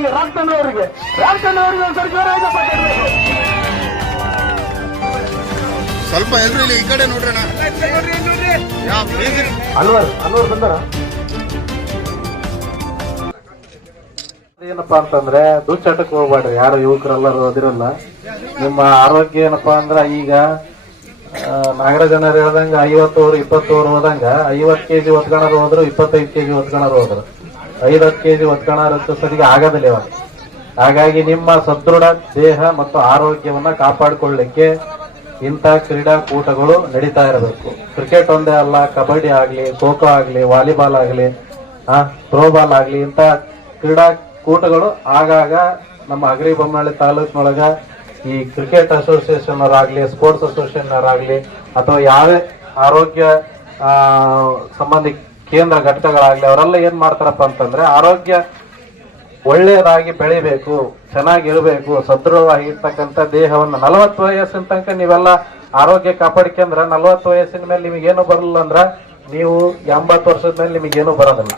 ಅವರಿಗೆ ಅವರಿಗೆ ಒಂದ್ಸರಿ ಜೋರಾಗಿ ಸ್ವಲ್ಪ ಎಲ್ರು ಇಲ್ಲಿ ಈ ಕಡೆ ನೋಡ್ರಣ ಅನ್ವರ್ ಅನ್ವರ್ ಬಂದಾರ? ಏನಪ್ಪಾ ಅಂತಂದ್ರೆ ದುಶ್ಚಟಕ್ಕೆ ಹೋಗ್ಬೇಡ್ರಿ. ಯಾರು ಯುವಕರೆಲ್ಲರೂ ಅದಿರಲ್ಲ. ನಿಮ್ಮ ಆರೋಗ್ಯ ಏನಪ್ಪಾ ಅಂದ್ರ ಈಗ ನಾಗರ ನಾಗರಾಜ್ ಜನರು ಹೇಳ್ದಂಗ ಐವತ್ತೋರು ಇಪ್ಪತ್ತೋರು ಇಪ್ಪತ್ತು ಐವತ್ತು ಹೋದಂಗ ಐವತ್ ಕೆಜಿ ಒತ್ಕೊಳೋರು ಹೋದ್ರು ಇಪ್ಪತ್ತೈದು ಕೆಜಿ ಒತ್ಕೊಳೋರು ಹೋದ್ರು. ಐವತ್ತು ಕೆಜಿ ಒತ್ಕೊಳೋರು ಸರಿಗೆ ಆಗೋದಿಲ್ಲ ಇವಾಗ. ಹಾಗಾಗಿ ನಿಮ್ಮ ಸದೃಢ ದೇಹ ಮತ್ತು ಆರೋಗ್ಯವನ್ನ ಕಾಪಾಡಿಕೊಳ್ಳಿಕ್ಕೆ ಇಂಥ ಕ್ರೀಡಾಕೂಟಗಳು ನಡೀತಾ ಇರಬೇಕು. ಕ್ರಿಕೆಟ್ ಒಂದೇ ಅಲ್ಲ, ಕಬಡ್ಡಿ ಆಗಲಿ, ಖೋ ಖೋ ಆಗ್ಲಿ, ವಾಲಿಬಾಲ್ ಆಗಲಿ, ಆ ಥ್ರೋಬಾಲ್ ಆಗ್ಲಿ, ಇಂಥ ಕ್ರೀಡಾಕೂಟಗಳು ಆಗಾಗ ನಮ್ಮ ಅಗ್ರಿ ಬೊಮ್ಮನಹಳ್ಳಿ ತಾಲೂಕಿನೊಳಗ ಈ ಕ್ರಿಕೆಟ್ ಅಸೋಸಿಯೇಷನ್ ಅವರಾಗ್ಲಿ, ಸ್ಪೋರ್ಟ್ಸ್ ಅಸೋಸಿಯೇಷನ್ ಅವರಾಗ್ಲಿ, ಅಥವಾ ಯಾವೇ ಆರೋಗ್ಯ ಸಂಬಂಧಿ ಕೇಂದ್ರ ಘಟಕಗಳಾಗ್ಲಿ, ಅವರೆಲ್ಲ ಏನ್ ಮಾಡ್ತಾರಪ್ಪ ಅಂತಂದ್ರೆ ಆರೋಗ್ಯ ಒಳ್ಳೆಯದಾಗಿ ಬೆಳಿಬೇಕು ಚೆನ್ನಾಗಿರ್ಬೇಕು ಸದೃಢವಾಗಿರ್ತಕ್ಕಂಥ ದೇಹವನ್ನು ನಲವತ್ತು ವಯಸ್ಸಿನ ತನಕ ನೀವೆಲ್ಲ ಆರೋಗ್ಯ ಕಾಪಾಡ್ಕೊಂಡ್ರ ನಲವತ್ತು ವಯಸ್ಸಿನ ಮೇಲೆ ನಿಮಗೇನು ಬರಲಿಲ್ಲ ಅಂದ್ರೆ ನೀವು ಎಂಬತ್ತು ವರ್ಷದ ಮೇಲೆ ನಿಮಗೇನು ಬರೋದಿಲ್ಲ.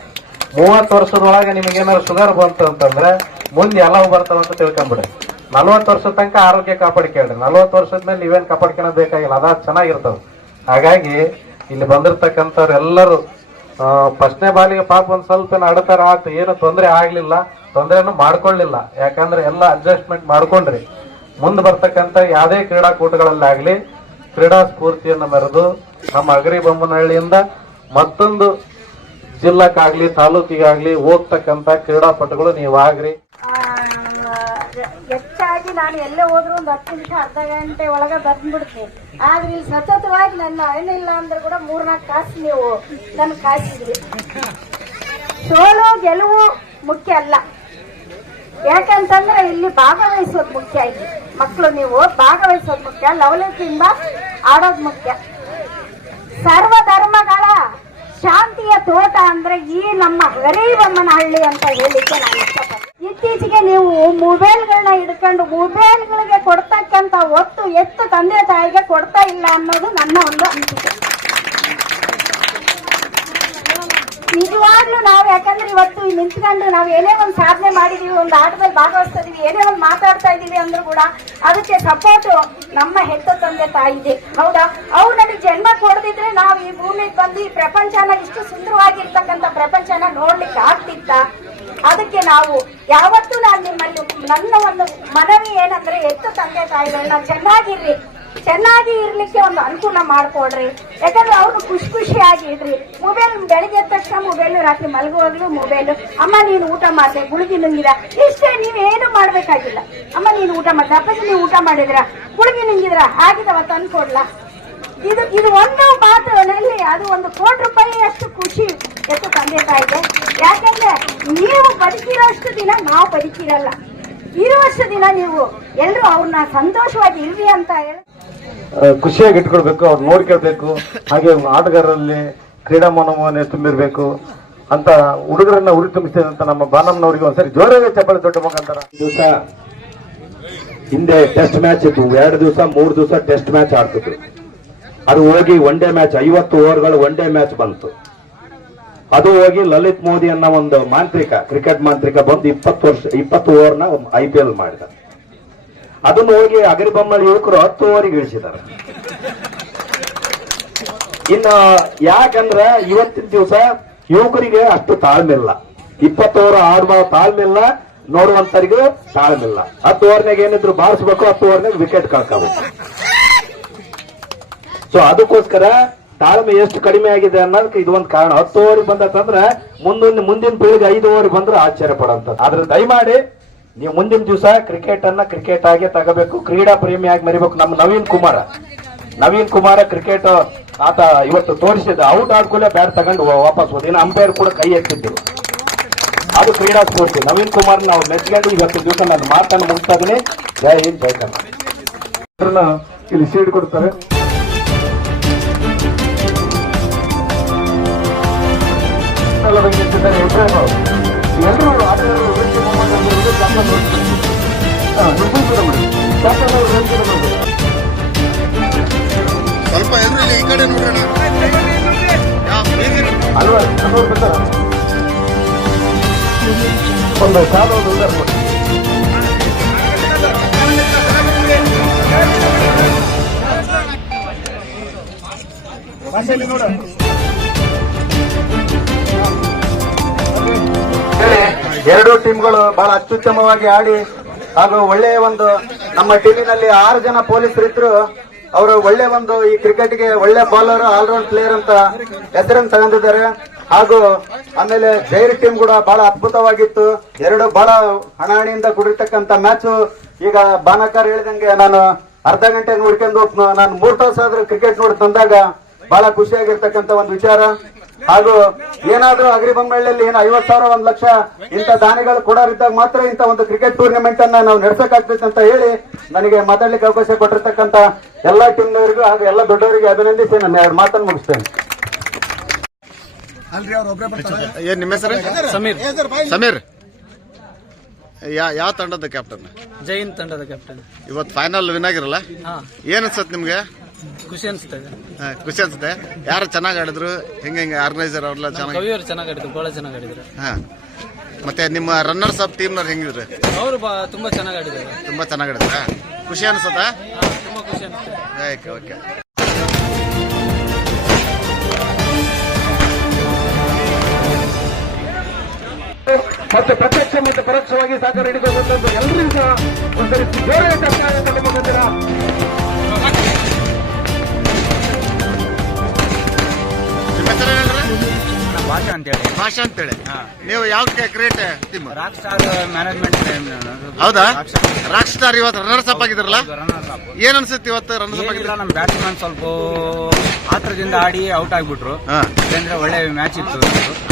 ಮೂವತ್ತು ವರ್ಷದೊಳಗೆ ನಿಮಗೇನಾದ್ರು ಶುಗರ್ ಬಂತು ಅಂತಂದ್ರೆ ಮುಂದೆ ಎಲ್ಲವೂ ಅಂತ ತಿಳ್ಕೊಂಡ್ಬಿಡಿ ನಲವತ್ತು ವರ್ಷದ ತನಕ ಆರೋಗ್ಯ ಕಾಪಾಡ್ಕೊಳ್ರಿ ನಲವತ್ತು ವರ್ಷದ ಮೇಲೆ ನೀವೇನು ಕಾಪಾಡ್ಕೊಳೋದು ಬೇಕಾಗಿಲ್ಲ. ಅದ ಚೆನ್ನಾಗಿರ್ತದೆ ಹಾಗಾಗಿ ಇಲ್ಲಿ ಬಂದಿರ್ತಕ್ಕಂಥವ್ರೆಲ್ಲರೂ ಫಸ್ಟ್ನೇ ಬಾಲಿಗೆ ಪಾಪ ಒಂದು ಸ್ವಲ್ಪ ಅಡತಾರ ಆತು ಏನು ತೊಂದರೆ ಆಗಲಿಲ್ಲ. ತೊಂದರೆನೂ ಮಾಡ್ಕೊಳ್ಳಿಲ್ಲ. ಯಾಕಂದ್ರೆ ಎಲ್ಲ ಅಡ್ಜಸ್ಟ್ಮೆಂಟ್ ಮಾಡ್ಕೊಂಡ್ರಿ. ಮುಂದೆ ಬರ್ತಕ್ಕಂಥ ಯಾವುದೇ ಕ್ರೀಡಾಕೂಟಗಳಲ್ಲಾಗಲಿ, ಕ್ರೀಡಾ ಸ್ಫೂರ್ತಿಯನ್ನು ಮೆರೆದು ನಮ್ಮ ಅಗರಿ ಬೊಮ್ಮನಹಳ್ಳಿಯಿಂದ ಮತ್ತೊಂದು ಜಿಲ್ಲಾಕ್ಕಾಗಲಿ ತಾಲೂಕಿಗಾಗಲಿ ಹೋಗ್ತಕ್ಕಂಥ ಕ್ರೀಡಾಪಟುಗಳು ನೀವಾಗ್ರಿ. ಹೆಚ್ಚಾಗಿ ನಾನು ಎಲ್ಲೇ ಹೋದ್ರು ಒಂದು ಹತ್ತು ನಿಮಿಷ, ಅರ್ಧ ಗಂಟೆ ಒಳಗೆ ಬಂದ್ಬಿಡ್ತೀನಿ. ಆದ್ರೆ ಇಲ್ಲಿ ಸತತವಾಗಿ ನನ್ನ ಏನಿಲ್ಲ ಅಂದ್ರೆ ಕೂಡ ಮೂರ್ನಾಲ್ಕು ಕಾಸು ನೀವು ನನ್ನ ಕಾಸಿದ್ರಿ. ಸೋಲು ಗೆಲುವು ಮುಖ್ಯ ಅಲ್ಲ. ಯಾಕಂತಂದ್ರೆ ಇಲ್ಲಿ ಭಾಗವಹಿಸೋದು ಮುಖ್ಯ ಇಲ್ಲಿ. ಮಕ್ಕಳು ನೀವು, ಭಾಗವಹಿಸೋದು ಮುಖ್ಯ, ಲವಲವಿಕೆಯಿಂದ ಆಡೋದು ಮುಖ್ಯ. ಸರ್ವ ಧರ್ಮಗಳ ಶಾಂತಿಯ ತೋಟ ಅಂದ್ರೆ ಈ ನಮ್ಮ ಗರೀಬಮ್ಮನಹಳ್ಳಿ ಅಂತ ಹೇಳಿಕ್ಕೆ ನಾನು ಇಷ್ಟಪಡ್ತೀನಿ. ಇತ್ತೀಚೆಗೆ ನೀವು ಮೊಬೈಲ್ಗಳನ್ನ ಹಿಡ್ಕೊಂಡು ಮೊಬೈಲ್ಗಳಿಗೆ ಕೊಡ್ತಕ್ಕಂತ ಒತ್ತು ಎತ್ತು ತಂದೆ ತಾಯಿಗೆ ಕೊಡ್ತಾ ಇಲ್ಲ ಅನ್ನೋದು ನನ್ನ ಒಂದು ಅನಿಸಿಕೆ. ನಿಜವಾಗ್ಲೂ ನಾವು ಯಾಕಂದ್ರೆ ಇವತ್ತು ನಿಂತ್ಕೊಂಡು ನಾವು ಏನೇ ಒಂದು ಸಾಧನೆ ಮಾಡಿದೀವಿ, ಒಂದು ಆಟದಲ್ಲಿ ಭಾಗವಹಿಸ್ತಾ ಇದೀವಿ ಏನೇ ಒಂದು ಮಾತಾಡ್ತಾ ಇದೀವಿ ಅಂದ್ರೂ ಕೂಡ ಅದಕ್ಕೆ ಸಪೋರ್ಟ್ ನಮ್ಮ ಹೆತ್ತ ತಂದೆ ತಾಯಿ ಇದೆ. ಹೌದಾ? ಅವ್ರು ನಮಗೆ ಜನ್ಮ ಕೊಡದಿದ್ರೆ ನಾವು ಈ ಭೂಮಿಗೆ ಬಂದು ಈ ಪ್ರಪಂಚನ ಇಷ್ಟು ಸುಂದರವಾಗಿರ್ತಕ್ಕಂಥ ಪ್ರಪಂಚನ ನೋಡ್ಲಿಕ್ಕೆ ಆಗ್ತಿತ್ತ? ಅದಕ್ಕೆ ನಾವು ಯಾವತ್ತೂ ನಾನು ನಿಮ್ಮಲ್ಲಿ ನನ್ನ ಒಂದು ಮನವಿ ಏನಂದ್ರೆ ಎತ್ತ ತಂದೆ ತಾಯಿಗಳನ್ನ ಚೆನ್ನಾಗಿರ್ರಿ. ಚೆನ್ನಾಗಿ ಇರ್ಲಿಕ್ಕೆ ಒಂದು ಅನುಕೂಲ ಮಾಡ್ಕೊಡ್ರಿ. ಯಾಕಂದ್ರೆ ಅವ್ರು ಖುಷಿ ಖುಷಿಯಾಗಿ ಇದ್ರಿ. ಮೊಬೈಲ್ ಬೆಳಿಗ್ಗೆ ತಕ್ಷಣ ಮೊಬೈಲ್ ರಾತ್ರಿ ಮಲಗುವಾಗ್ಲೂ ಮೊಬೈಲ್, ಅಮ್ಮ, ನೀನು ಊಟ ಮಾಡಿದೆ, ಗುಳಿಗೆ ನುಂಗಿದ. ಇಷ್ಟೇ ನೀವೇನು ಮಾಡ್ಬೇಕಾಗಿಲ್ಲ. ಅಮ್ಮ, ನೀನು ಊಟ ಮಾಡಿದ, ಅಪ್ಪಾಜಿ, ನೀವು ಊಟ ಮಾಡಿದ್ರ ಗುಳಿಗೆ ನುಂಗಿದ್ರ? ಆಗಿದವ ತಂದ್ಕೊಡ್ಲಾ? ಇದು ಇದು ಒಂದು ಮಾತಿನಲ್ಲಿ ಅದು ಒಂದು ಕೋಟಿ ರೂಪಾಯಿಯಷ್ಟು ಖುಷಿ ಎಷ್ಟು ತಂದೆ ತಾಯಿಗೆ ಯಾಕಂದ್ರೆ ನೀವು ಬದುಕಿರೋಷ್ಟು ದಿನ ನಾವು ಬದುಕಿರಲ್ಲ. ಇರುವಷ್ಟು ದಿನ ನೀವು ಎಲ್ಲರೂ ಅವ್ರನ್ನ ಸಂತೋಷವಾಗಿ ಇರ್ರಿ ಅಂತ ಹೇಳಿ. ಖುಷಿಯಾಗಿ ಇಟ್ಕೊಳ್ಬೇಕು ಅವ್ರು ನೋಡ್ಕೊಳ್ಬೇಕು ಹಾಗೆ ಆಟಗಾರರಲ್ಲಿ ಕ್ರೀಡಾ ಮನೋಭಾವನೆ ತುಂಬಿರ್ಬೇಕು ಅಂತ ಹುಡುಗರನ್ನ ಉರಿ ತುಂಬಿಸ್ತೇನೆ ಅಂತ ನಮ್ಮ ಬಾನಮ್ಮನವರಿಗೆ ಒಂದ್ಸರಿ ಜೋರಾಗಿ ಚಪ್ಪಳ ದೊಡ್ಡ ಮುಖಾಂತರ. ದಿವಸ ಹಿಂದೆ ಟೆಸ್ಟ್ ಮ್ಯಾಚ್ ಇತ್ತು. ಎರಡು ದಿವಸ ಮೂರು ದಿವಸ ಟೆಸ್ಟ್ ಮ್ಯಾಚ್ ಆಡ್ತಿದ್ರು. ಅದು ಹೋಗಿ ಒನ್ ಡೇ ಮ್ಯಾಚ್ ಐವತ್ತು ಓವರ್ಗಳು ಒನ್ ಡೇ ಮ್ಯಾಚ್ ಬಂತು. ಅದು ಹೋಗಿ ಲಲಿತ್ ಮೋದಿ ಅನ್ನೋ ಒಂದು ಮಾಂತ್ರಿಕ ಕ್ರಿಕೆಟ್ ಮಾಂತ್ರಿಕ ಬಂದು ಇಪ್ಪತ್ತು ವರ್ಷ, ಇಪ್ಪತ್ತು ಓವರ್ನ ಐ ಪಿ ಎಲ್ ಮಾಡಿದ. ಅದನ್ನು ಹೋಗಿ ಅಗರಿಬೊಮ್ಮಳ ಯುವಕರು ಹತ್ತು ಓವರಿಗೆ ಇಳಿಸಿದ್ದಾರೆ. ಇನ್ನು ಯಾಕಂದ್ರೆ ಇವತ್ತಿನ ದಿವಸ ಯುವಕರಿಗೆ ಅಷ್ಟು ತಾಳ್ಮೆ ಇಲ್ಲ ಇಪ್ಪತ್ತು ಓವರ್ ಆಡುವ ತಾಳ್ಮೆ ಇಲ್ಲ ನೋಡುವಂತರಿಗೂ ತಾಳ್ಮೆ ಇಲ್ಲ ಹತ್ತು ಓವರ್ನಾಗ ಏನಿದ್ರು ಬಾರಿಸ್ಬೇಕು, ಹತ್ತು ಓವರ್ನಾಗ ವಿಕೆಟ್ ಕಳ್ಕೋಬೇಕು. ಸೊ ಅದಕ್ಕೋಸ್ಕರ ತಾಳ್ಮೆ ಎಷ್ಟು ಕಡಿಮೆ ಆಗಿದೆ ಅನ್ನೋದಕ್ಕೆ ಇದೊಂದು ಕಾರಣ. ಹತ್ತು ಓವರ್ ಬಂದತ್ತಂದ್ರೆ ಮುಂದೊಂದು ಮುಂದಿನ ಪೀಳಿಗೆ ಐದು ಓವರ್ ಬಂದ್ರೆ ಆಶ್ಚರ್ಯ ಪಡೋಂಥದ್ದು. ಆದ್ರೆ ದಯಮಾಡಿ ನೀವು ಮುಂದಿನ ದಿವಸ ಕ್ರಿಕೆಟ್ ಅನ್ನ ಕ್ರಿಕೆಟ್ ಆಗಿ ತಗೋಬೇಕು, ಕ್ರೀಡಾ ಪ್ರೇಮಿ ಆಗಿ ಮರಿಬೇಕು ನಮ್ಮ ನವೀನ್ ಕುಮಾರ. ನವೀನ್ ಕುಮಾರ ಕ್ರಿಕೆಟ್ ಆತ ಇವತ್ತು ತೋರಿಸಿದ ಔಟ್ ಆದ್ಕೂಲೇ ಬ್ಯಾಟ್ ತಗೊಂಡು ವಾಪಸ್ ಹೋದ. ಇನ್ನು ಅಂಪೈರ್ ಕೂಡ ಕೈ ಎತ್ತಿದ್ರು. ಅದು ಕ್ರೀಡಾ ಸ್ಫೂರ್ತಿ. ನವೀನ್ ಕುಮಾರ್ ನಾವು ಮೆಚ್ಕೊಂಡು ಇವತ್ತು ದಿವಸ ನಾನು ಮಾತನ್ನು ಮುಗಿಸ್ತಾ ಇದ್ದೀನಿ. ಜೈ ಹಿಂದ್, ಜೈ ಕನ್ನಡ ಇಲ್ಲಿ ಸೀಡ್ ಕೊಡ್ತಾರೆ. ಸ್ವಲ್ಪ ಎಲ್ರು ಇಲ್ಲಿ ಈ ಕಡೆ ನೋಡೋಣ ಒಂದು ಎರಡು ಟೀಮ್ಗಳು ಬಹಳ ಅತ್ಯುತ್ತಮವಾಗಿ ಆಡಿ ಹಾಗೂ ಒಳ್ಳೆಯ ಒಂದು ನಮ್ಮ ಟೀಮಿನಲ್ಲಿ ಆರು ಜನ ಪೊಲೀಸರು ಇದ್ರು. ಅವರು ಒಳ್ಳೆ ಒಂದು ಈ ಕ್ರಿಕೆಟ್ಗೆ ಒಳ್ಳೆ ಬೌಲರ್ ಆಲ್ರೌಂಡ್ ಪ್ಲೇಯರ್ ಅಂತ ಹೆಸರನ್ನು ತಗೊಂಡಿದ್ದಾರೆ. ಹಾಗೂ ಆಮೇಲೆ ಜೈರ್ ಟೀಮ್ ಕೂಡ ಬಹಳ ಅದ್ಭುತವಾಗಿತ್ತು. ಎರಡು ಬಹಳ ಹಣಹಣಿಯಿಂದ ಕೂಡಿರ್ತಕ್ಕಂಥ ಮ್ಯಾಚ್ ಈಗ ಬಾನಕರ್ ಹೇಳಿದಂಗೆ ನಾನು ಅರ್ಧ ಗಂಟೆ ನೋಡ್ಕೊಂಡು ನಾನು ಮೂರ್ ತಾಸು ಆದ್ರೂ ಕ್ರಿಕೆಟ್ ನೋಡಿ ತಂದಾಗ ಬಹಳ ಖುಷಿಯಾಗಿರ್ತಕ್ಕಂಥ ಒಂದು ವಿಚಾರ. ಹಾಗೂ ಏನಾದ್ರೂ ಅಗ್ರಿಬೊಮ್ಮಳ್ಳಿಯಲ್ಲಿ ಏನು ಐವತ್ ಸಾವಿರ ಒಂದ್ ಲಕ್ಷ ಇಂಥ ದಾನಿಗಳು ಕೊಡೋರಿದ್ದಾಗ ಮಾತ್ರ ಇಂಥ ಒಂದು ಕ್ರಿಕೆಟ್ ಟೂರ್ನಮೆಂಟ್ ಅನ್ನ ನಾವು ನಡೆಸಕ್ಕಾಗ್ತೈತೆ ಅಂತ ಹೇಳಿ ನನಗೆ ಮಾತಾಡ್ಲಿಕ್ಕೆ ಅವಕಾಶ ಕೊಟ್ಟಿರ್ತಕ್ಕಂಥ ಎಲ್ಲಾ ಟೀಮ್ನವರಿಗೂ ಹಾಗೂ ಎಲ್ಲ ದೊಡ್ಡವರಿಗೆ ಅಭಿನಂದಿಸಿ ನನ್ನ ಎರಡು ಮಾತನ್ನು ಮುಗಿಸ್ತೇನೆ. ಏನ್ ನಿಮ್ಮ ಹೆಸರು? ಸಮೀರ್. ಸಮೀರ್. ಯಾ ಯಾವ ತಂಡದ ಕ್ಯಾಪ್ಟನ್ ಜೈನ್ ತಂಡದ ಕ್ಯಾಪ್ಟನ್ ಇವತ್ತು ಫೈನಲ್ ವಿನ್ ಆಗಿರಲ್ಲ? ಹಾ. ಏನ್ ಅನ್ಸತ್ ನಿಮ್ಗೆ? ಖುಷಿ ಅನಿಸ್ತದೆ ಹಾ, ಖುಷಿ ಅನ್ಸುತ್ತೆ. ಯಾರು ಚೆನ್ನಾಗಿ ಆಡಿದ್ರು ಹೆಂಗೆ ಹೆಂಗೆ ಆರ್ಗನೈಸರ್ ಅವ್ರೆಲ್ಲ ಚೆನ್ನಾಗಿ ಕವಿಯವರು ಚೆನ್ನಾಗಿ ಆಡಿದ್ರು ಬಹಳ ಚೆನ್ನಾಗಿ ಆಡಿದ್ರು. ಹಾ. ಮತ್ತೆ ನಿಮ್ಮ ರನ್ನರ್ಸ್ ಅಪ್ ಟೀಮ್ನವ್ರು ಹೆಂಗಿದ್ರು? ಅವರು ತುಂಬಾ ಚೆನ್ನಾಗಿ ಆಡಿದ್ರು. ತುಂಬಾ ಚೆನ್ನಾಗಿ ಆಡಿದ್ರ ಖುಷಿ ಅನ್ಸತ್ತಾ? ಹಾ, ತುಂಬಾ ಖುಷಿ ಅನಿಸ್ತದೆ ಓಕೆ ಓಕೆ. ಮತ್ತೆ ಪ್ರತ್ಯಕ್ಷ ಮತ್ತು ಪರೋಕ್ಷವಾಗಿ ಸಹಕಾರ ಹಿಡಿದು ಎಲ್ಲರಿಗೂ ಸಹ ಒಂದ್ಸರಿ ಜೋರಾಗಿ ಚಪ್ಪಾಳೆ ಭಾಷಾ ಅಂತೇಳಿ. ಭಾಷಾ ಅಂತೇಳಿ. ನೀವು ಯಾವ create team rock star management ಹೌದಾ? ರಾಕ್ ಸ್ಟಾರ್ ಇವತ್ತು ರನ್ನರ್ಸ್ ಅಪ್ ಆಗಿದ್ರಲ್ಲ ಏನ್ ಅನ್ಸುತ್ತೆ ಇವತ್ತು ರನ್ನರ್ಸ್ ಅಪ್ ಆಗಿದ್ರ ನಮ್ಮ ನಮ್ ಬ್ಯಾಟ್ಸ್ಮನ್ ಸ್ವಲ್ಪ ಆತ್ರದಿಂದ ಆಡಿ ಔಟ್ ಆಗ್ಬಿಟ್ರು. ಹಾ. ಒಳ್ಳೆ ಮ್ಯಾಚ್ ಇತ್ತು.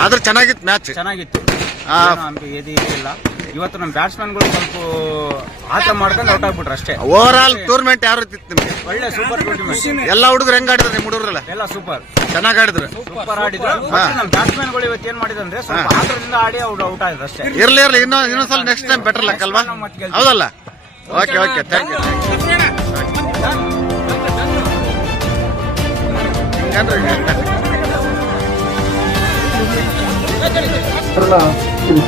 ಆದ್ರೆ ಚೆನ್ನಾಗಿತ್ತು ಮ್ಯಾಚ್ ಚೆನ್ನಾಗಿತ್ತು. ಆ. ಏನೂ ಇಲ್ಲ ಇವತ್ತು ನಮ್ಮ ಬ್ಯಾಟ್ಸ್ಮನ್ಗಳು ಸ್ವಲ್ಪ ಆತ ಮಾಡ್ಕೊಂಡು ಔಟ್ ಆಗ್ಬಿಟ್ರು ಅಷ್ಟೇ. ಓವರ್ ಆಲ್ ಟೂರ್ನಮೆಂಟ್ ಯಾರು ರೀತಿ ಇತ್ತು ನಿಮ್ಗೆ? ಒಳ್ಳೆ ಸೂಪರ್ ಟೂರ್ನಿಮೆಂಟ್ ಎಲ್ಲ ಹುಡುಗರು ಹೆಂಗ್ ಆಡಿದ್ರು ನಿಮ್ ಹುಡುಗರಲ್ಲ? ಎಲ್ಲ ಸೂಪರ್ ಚೆನ್ನಾಗಿ ಆಡಿದ್ರು. ಸೂಪರ್ ಆಡಿದ್ರು. ಮತ್ತೆ ನಮ್ಮ ಬ್ಯಾಟ್ಸ್ಮನ್ಗಳು ಇವತ್ತು ಏನ್ ಮಾಡಿದಂದ್ರೆ ಸ್ವಲ್ಪ ಆತ್ರದಿಂದ ಆಡಿ ಔಟ್ ಔಟ್ ಆದ್ರು ಅಷ್ಟೇ. ಇರ್ಲಿ ಇರ್ಲಿ. ಇನ್ನೊಂದ್ ಇನ್ನೊಂದ್ಸಲ ನೆಕ್ಸ್ಟ್ ಟೈಮ್ ಬೆಟರ್ ಲಕ್ ಅಲ್ವಾ. ಹೌದಲ್ಲ? ಓಕೆ ಓಕೆ ಥ್ಯಾಂಕ್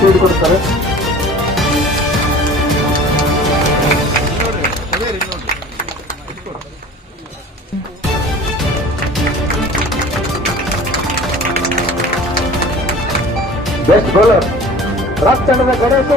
ಯು ಕೊಡ್ತಾರೆ. ಬೆಸ್ಟ್ ಬೌಲರ್ ರಾಜ್ ತಂಡದ ಗಣೇಶ